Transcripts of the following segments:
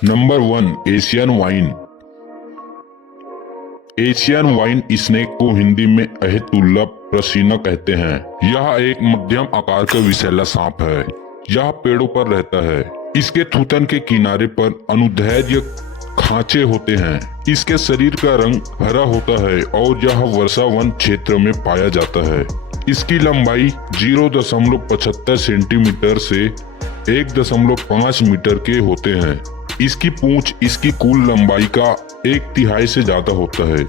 Number 1, Asian wine. Asian wine snake को हिंदी में अहेतुल्ला प्रसीना कहते हैं। यह एक मध्यम आकार का विषैला सांप है। यह पेड़ों पर रहता है। इसके थूथन के किनारे पर अनुदैर्ध्य खांचे होते हैं। इसके शरीर का रंग हरा होता है और यह वर्षा वन क्षेत्र में पाया जाता है। इसकी लंबाई 0.75 सेंटीमीटर से 1.5 मीटर के होते हैं। इसकी पूंछ इसकी कुल लंबाई का 1/3 से ज्यादा होता है।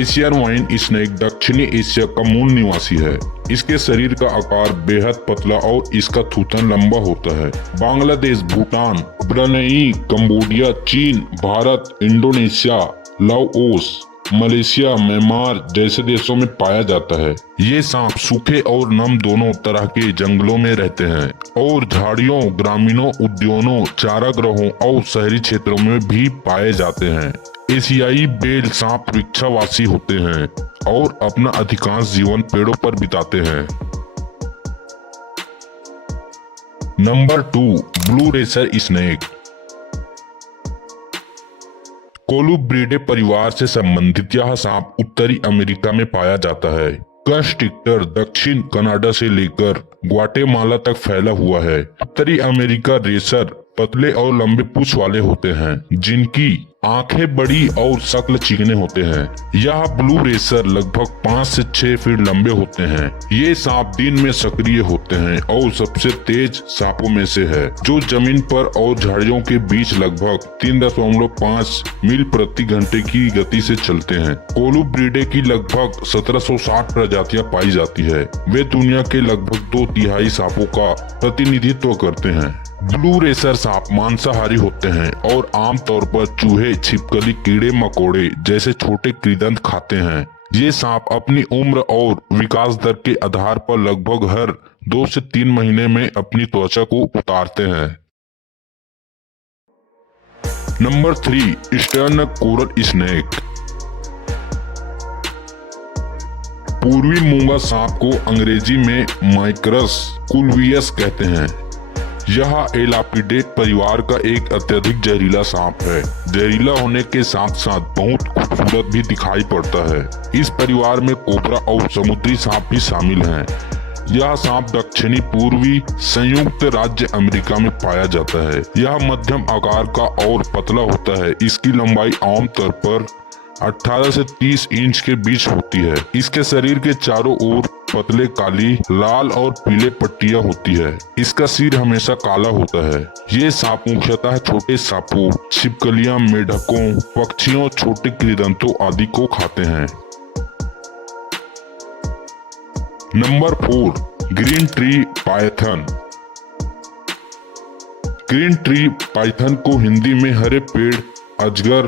एशियन वाइन स्नेक दक्षिणी एशिया का मूल निवासी है। इसके शरीर का आकार बेहद पतला और इसका थूथन लंबा होता है। बांग्लादेश, भूटान, ब्रुनेई, कंबोडिया, चीन, Bharat, Indonesia, Laos, Malaysia, Myanmar जैसे देशों में पाया जाता है। ये सांप सूखे और नम दोनों तरह के जंगलों में रहते हैं और झाड़ियों, ग्रामीणों, उद्यानों, चारागाहों और शहरी क्षेत्रों में भी पाए जाते हैं। एशियाई बेल सांप वृक्षवासी होते हैं और अपना अधिकांश जीवन पेड़ों पर बिताते हैं। Number 2, blue racer snake. Colubridae परिवार से संबंधित यह सांप उत्तरी अमेरिका में पाया जाता है। कंस्ट्रिक्टर दक्षिण कनाडा से लेकर ग्वाटेमाला तक फैला हुआ है। उत्तरी अमेरिका रेसर पतले और लंबे पूंछ वाले होते हैं, जिनकी आंखें बड़ी और शक्ल चिकने होते हैं। यह ब्लू रेसर लगभग 5 से 6 फीट लंबे होते हैं। ये सांप दिन में सक्रिय होते हैं और सबसे तेज सांपों में से है, जो जमीन पर और झाड़ियों के बीच लगभग 3.5 मील प्रति घंटे की गति से चलते हैं। कोलुब्रिडे की लगभग 1760 प्रजातियां पाई जाती है। वे दुनिया के लगभग 2/3 सांपों का प्रतिनिधित्व करते हैं। ब्लू रेसर सांप मांसाहारी होते हैं और आमतौर पर चूहे, छिपकली, कीड़े मकोड़े जैसे छोटे कृदंत खाते हैं। ये सांप अपनी उम्र और विकास दर के आधार पर लगभग हर 2 से 3 महीने में अपनी त्वचा को उतारते हैं। Number 3, eastern coral snake. पूर्वी मूंगा सांप को अंग्रेजी में माइकरस कुलवियस कहते हैं। यह एलापिडेट परिवार का एक अत्यधिक जहरीला सांप है। जहरीला होने के साथ साथ बहुत खूबसूरत भी दिखाई पड़ता है। इस परिवार में कोबरा और समुद्री सांप भी शामिल हैं। यह सांप दक्षिणी पूर्वी संयुक्त राज्य अमेरिका में पाया जाता है। यह मध्यम आकार का और पतला होता है। इसकी लंबाई आमतौर पर 18 से 30 इंच के बीच होती है। इसके शरीर के चारों ओर पतले काली, लाल और पीले पट्टियां होती है। इसका सिर हमेशा काला होता है। ये सांप मुख्यतः छोटे सांपों, छिपकलियां, मेढकों, पक्षियों, छोटे कृदंतों आदि को खाते हैं। Number 4, green tree Python. Green tree Python को हिंदी में हरे पेड़ अजगर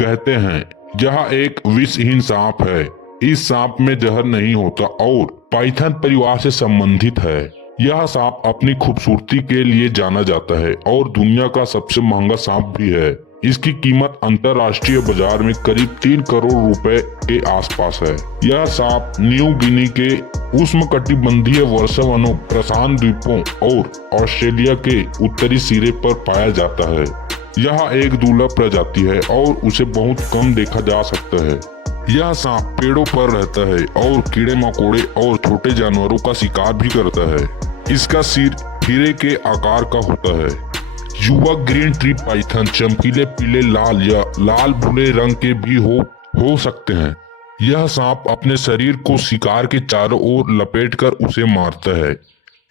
कहते हैं। यह एक विषहीन सांप है। इस सांप में जहर नहीं होता और पाइथन परिवार से संबंधित है। यह सांप अपनी खूबसूरती के लिए जाना जाता है और दुनिया का सबसे महंगा सांप भी है। इसकी कीमत अंतर्राष्ट्रीय बाजार में करीब 3 करोड़ रुपए के आसपास है। यह सांप न्यू गिनी के उष्णकटिबंधीय वर्षा वनों, प्रशांत द्वीपों और ऑस्ट्रेलिया के उत्तरी सिरे पर पाया जाता है। यह एक दुर्लभ प्रजाति है और उसे बहुत कम देखा जा सकता है। यह सांप पेड़ों पर रहता है और कीड़े मकोड़े और छोटे जानवरों का शिकार भी करता है। इसका सिर हीरे के आकार का होता है। युवा ग्रीन ट्री पाइथन चमकीले पीले, लाल या लाल भूरे रंग के भी हो सकते हैं। यह सांप अपने शरीर को शिकार के चारों ओर लपेटकर उसे मारता है।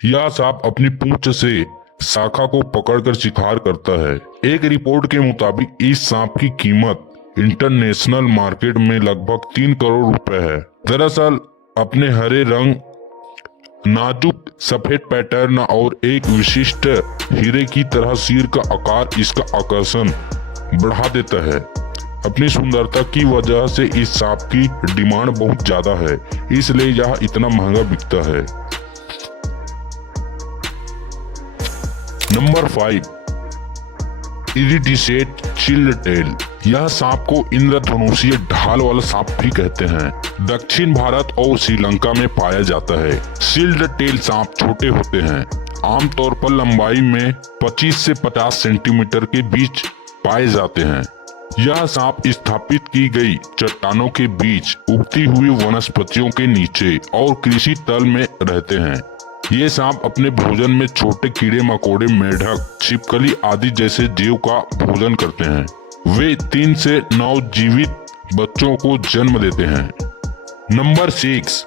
यह सांप अपनी पूंछ से शाखा को पकड़कर शिकार करता है। एक रिपोर्ट के मुताबिक इस सांप की कीमत इंटरनेशनल मार्केट में लगभग 3 करोड़ रुपए है। दरअसल अपने हरे रंग, नाजुक सफेद पैटर्न और एक विशिष्ट हीरे की तरह सिर का आकार इसका आकर्षण बढ़ा देता है। अपनी सुंदरता की वजह से इस सांप की डिमांड बहुत ज्यादा है, इसलिए यह इतना महंगा बिकता है। नंबर 5, इरिडिसेट चिल्डटेल। यह सांप को इंद्रधनुषीय ढाल वाला सांप भी कहते हैं। दक्षिण भारत और श्रीलंका में पाया जाता है। सिल्ड टेल सांप छोटे होते हैं, आमतौर पर लंबाई में 25 से 50 सेंटीमीटर के बीच पाए जाते हैं। यह सांप स्थापित की गई चट्टानों के बीच, उगती हुई वनस्पतियों के नीचे और कृषि तल में रहते हैं। ये सांप अपने भोजन में छोटे कीड़े मकोड़े, मेढक, छिपकली आदि जैसे जीव का भोजन करते हैं। वे 3 से 9 जीवित बच्चों को जन्म देते हैं। नंबर 6